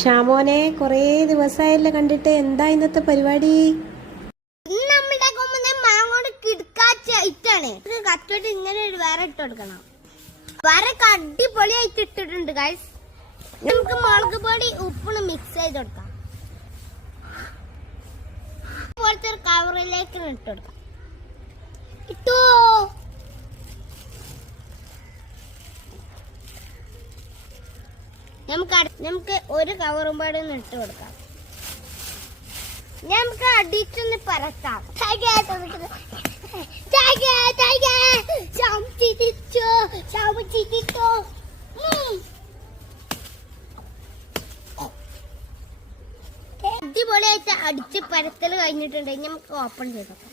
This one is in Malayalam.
ഷാമോനെ കൊറേ ദിവസമായല്ലോ കണ്ടിട്ട്. എന്താ ഇന്നത്തെ പരിപാടി? കച്ചോട്ട് ഇങ്ങനെ ഒരു വേറെ ഇട്ട് കൊടുക്കണം. വേറെ അടിപൊളിയായിട്ട് ഇട്ടിട്ടുണ്ട് ഗൈസ്. നമുക്ക് മുളക് പൊടി ഉപ്പിന് മിക്സ് ചെയ്ത് കൊടുക്കാം. പോലത്തെ ഒരു കവറിലേക്ക് ഇട്ട് കൊടുക്കാം. ഇട്ടോ നമുക്ക് ഒരു കവറും പാടി ഒന്ന് ഇട്ട് കൊടുക്കാം. നമുക്ക് അടിച്ചൊന്ന് പരത്താം. അടിപൊളിയായിട്ട് അടിച്ച് പരത്തല് കഴിഞ്ഞിട്ടുണ്ടെങ്കിൽ നമുക്ക് ഓപ്പൺ ചെയ്തോക്കാം.